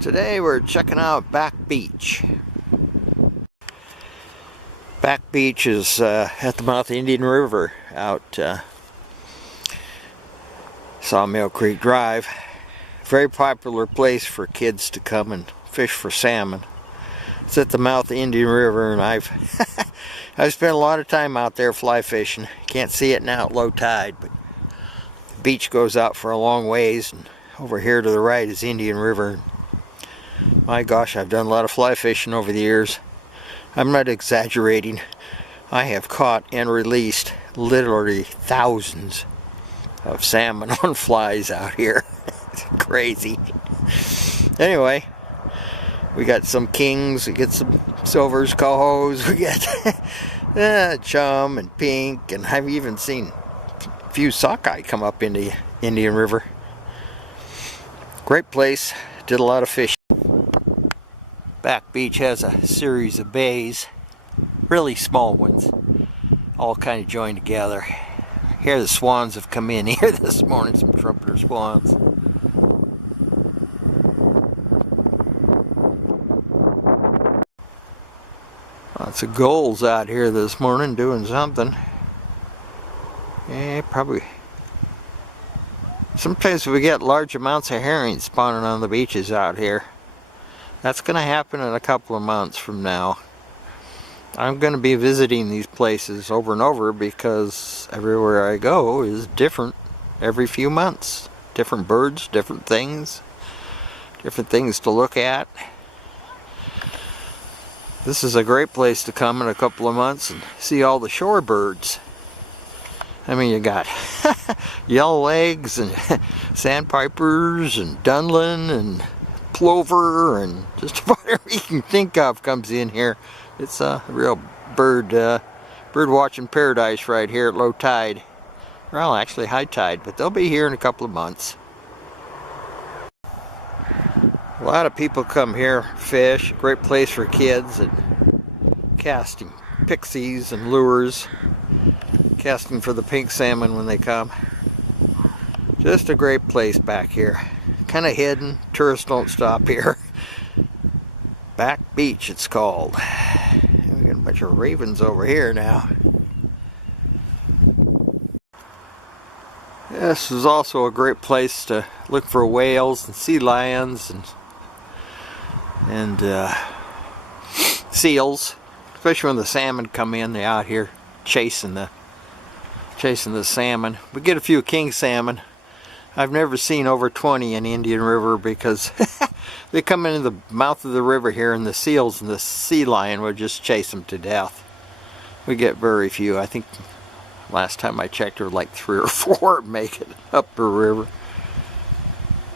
Today we're checking out Back Beach. Back Beach is at the mouth of the Indian River out Sawmill Creek Drive. Very popular place for kids to come and fish for salmon. It's at the mouth of the Indian River, and I've spent a lot of time out there fly fishing. Can't see it now at low tide, but the beach goes out for a long ways, and over here to the right is Indian River. My gosh, I've done a lot of fly fishing over the years. I'm not exaggerating. I have caught and released literally thousands of salmon on flies out here. It's crazy. Anyway, we got some kings, we get some silvers, cohos, we got chum and pink, and I've even seen a few sockeye come up in the Indian River. Great place, did a lot of fishing. Back Beach has a series of bays, really small ones, all kind of joined together. Here the swans have come in here this morning, some trumpeter swans. Lots of gulls out here this morning doing something. Yeah, probably. Sometimes we get large amounts of herring spawning on the beaches out here. That's going to happen in a couple of months from now. I'm going to be visiting these places over and over because everywhere I go is different every few months. Different birds, different things to look at. This is a great place to come in a couple of months and see all the shorebirds. I mean, you got yellowlegs and sandpipers and dunlin and plover and just about everything you can think of comes in here. It's a real bird watching paradise right here at low tide. Well, actually high tide, but they'll be here in a couple of months. A lot of people come here, fish. Great place for kids and casting pixies and lures. Casting for the pink salmon when they come. Just a great place back here. Kind of hidden. Tourists don't stop here. Back Beach it's called. We got a bunch of ravens over here now. This is also a great place to look for whales and sea lions and seals. Especially when the salmon come in, they're out here chasing the salmon. We get a few king salmon. I've never seen over 20 in Indian River because they come into the mouth of the river here, and the seals and the sea lion would just chase them to death. We get very few. I think last time I checked there were like 3 or 4 make it up the river.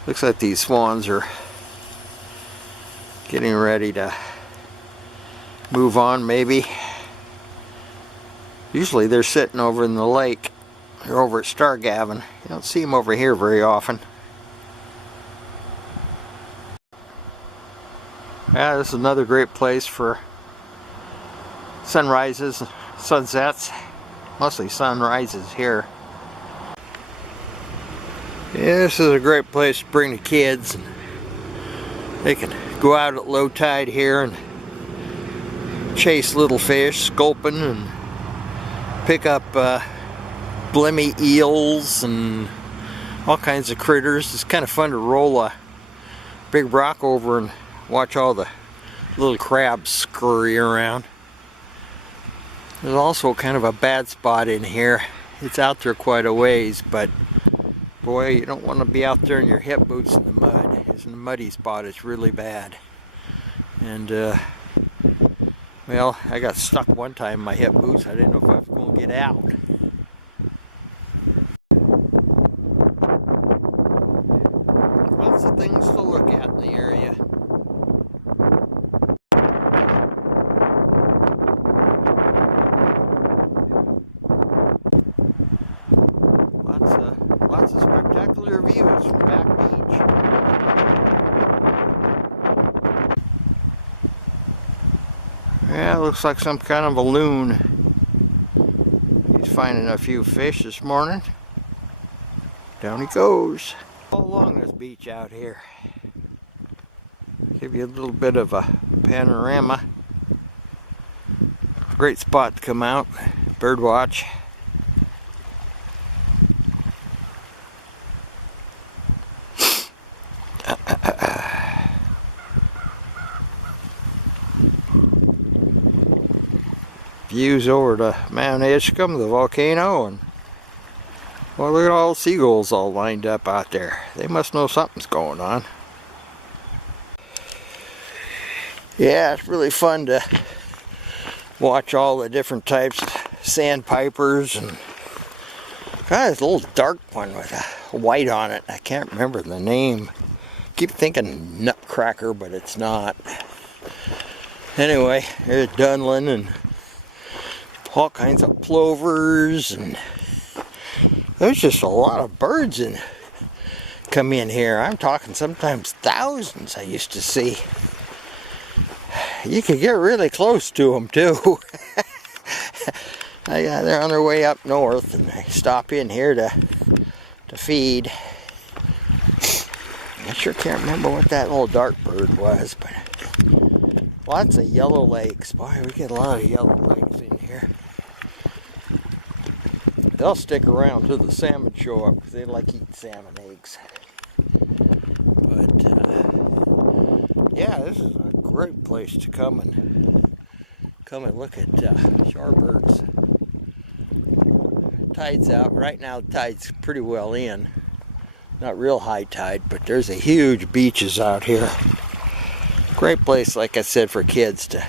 Looks like these swans are getting ready to move on maybe. Usually they're sitting over in the lake. They're over at Stargavin. You don't see them over here very often. Yeah, this is another great place for sunrises, sunsets. Mostly sunrises here. Yeah, this is a great place to bring the kids. And they can go out at low tide here and chase little fish, sculpin, and pick up blemmy eels and all kinds of critters. It's kind of fun to roll a big rock over and watch all the little crabs scurry around. There's also kind of a bad spot in here. It's out there quite a ways, but boy, you don't want to be out there in your hip boots in the mud. It's in the muddy spot. It's really bad. And well, I got stuck one time in my hip boots. I didn't know if I was going to get out. Lots of things to look at in the area. Lots of spectacular views from Back Beach. Yeah, looks like some kind of a loon. He's finding a few fish this morning. Down he goes. All along this beach out here. Give you a little bit of a panorama. Great spot to come out, bird watch. Views over to Mount Edgecombe, the volcano, and well, look at all the seagulls all lined up out there. They must know something's going on. Yeah, it's really fun to watch all the different types of sandpipers, and God, this little dark one with a white on it. I can't remember the name. Keep thinking nutcracker, but it's not. Anyway, there's Dunlin and all kinds of plovers, and there's just a lot of birds come in here. I'm talking sometimes thousands I used to see. You can get really close to them too. They're on their way up north, and they stop in here to feed. I sure can't remember what that little dark bird was, but lots of yellow legs. Boy, we get a lot of yellow legs in here. They'll stick around till the salmon show up because they like eating salmon eggs. But yeah, this is a great place to come and look at shorebirds. Tide's out right now. The tide's pretty well in. Not real high tide, but there's a huge beaches out here. Great place, like I said, for kids to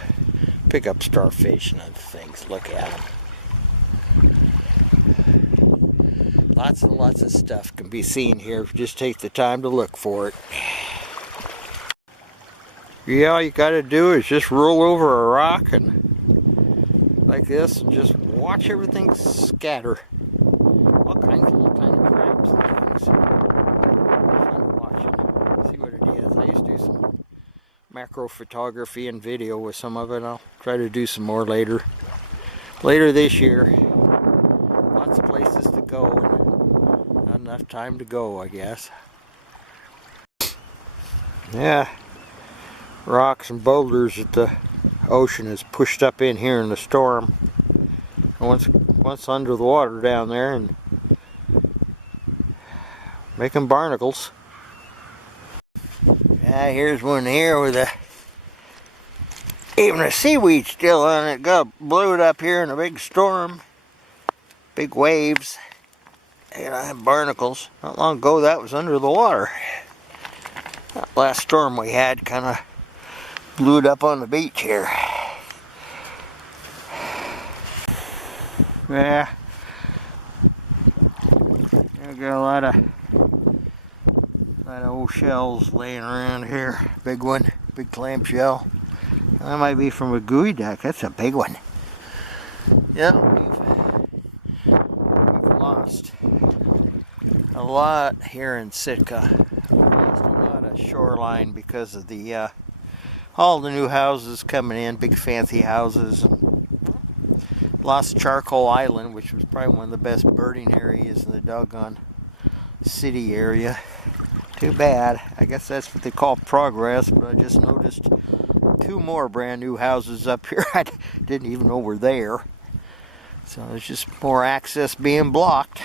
pick up starfish and other things. Look at them. Lots and lots of stuff can be seen here if you just take the time to look for it. Yeah, all you gotta do is just roll over a rock and like this and just watch everything scatter. All kinds of little tiny crabs and things. Fun to watch it. See what it is. I used to do some macro photography and video with some of it. I'll try to do some more later this year. Lots of places to go and not enough time to go, I guess. Yeah, rocks and boulders that the ocean has pushed up in here in the storm. Once under the water down there and making barnacles. Yeah, here's one here with even a seaweed still on it. Got blew it up here in a big storm. Big waves. And I have barnacles. Not long ago that was under the water. That last storm we had kind of blew it up on the beach here. Yeah. I got a lot of old shells laying around here. Big one, big clam shell. That might be from a gooey duck. That's a big one. Yeah, we've lost a lot here in Sitka. We've lost a lot of shoreline because of the all the new houses coming in, big fancy houses. Lost Charcoal Island, which was probably one of the best birding areas in the doggone city area. Too bad. I guess that's what they call progress, but I just noticed 2 more brand new houses up here I didn't even know were there. So there's just more access being blocked.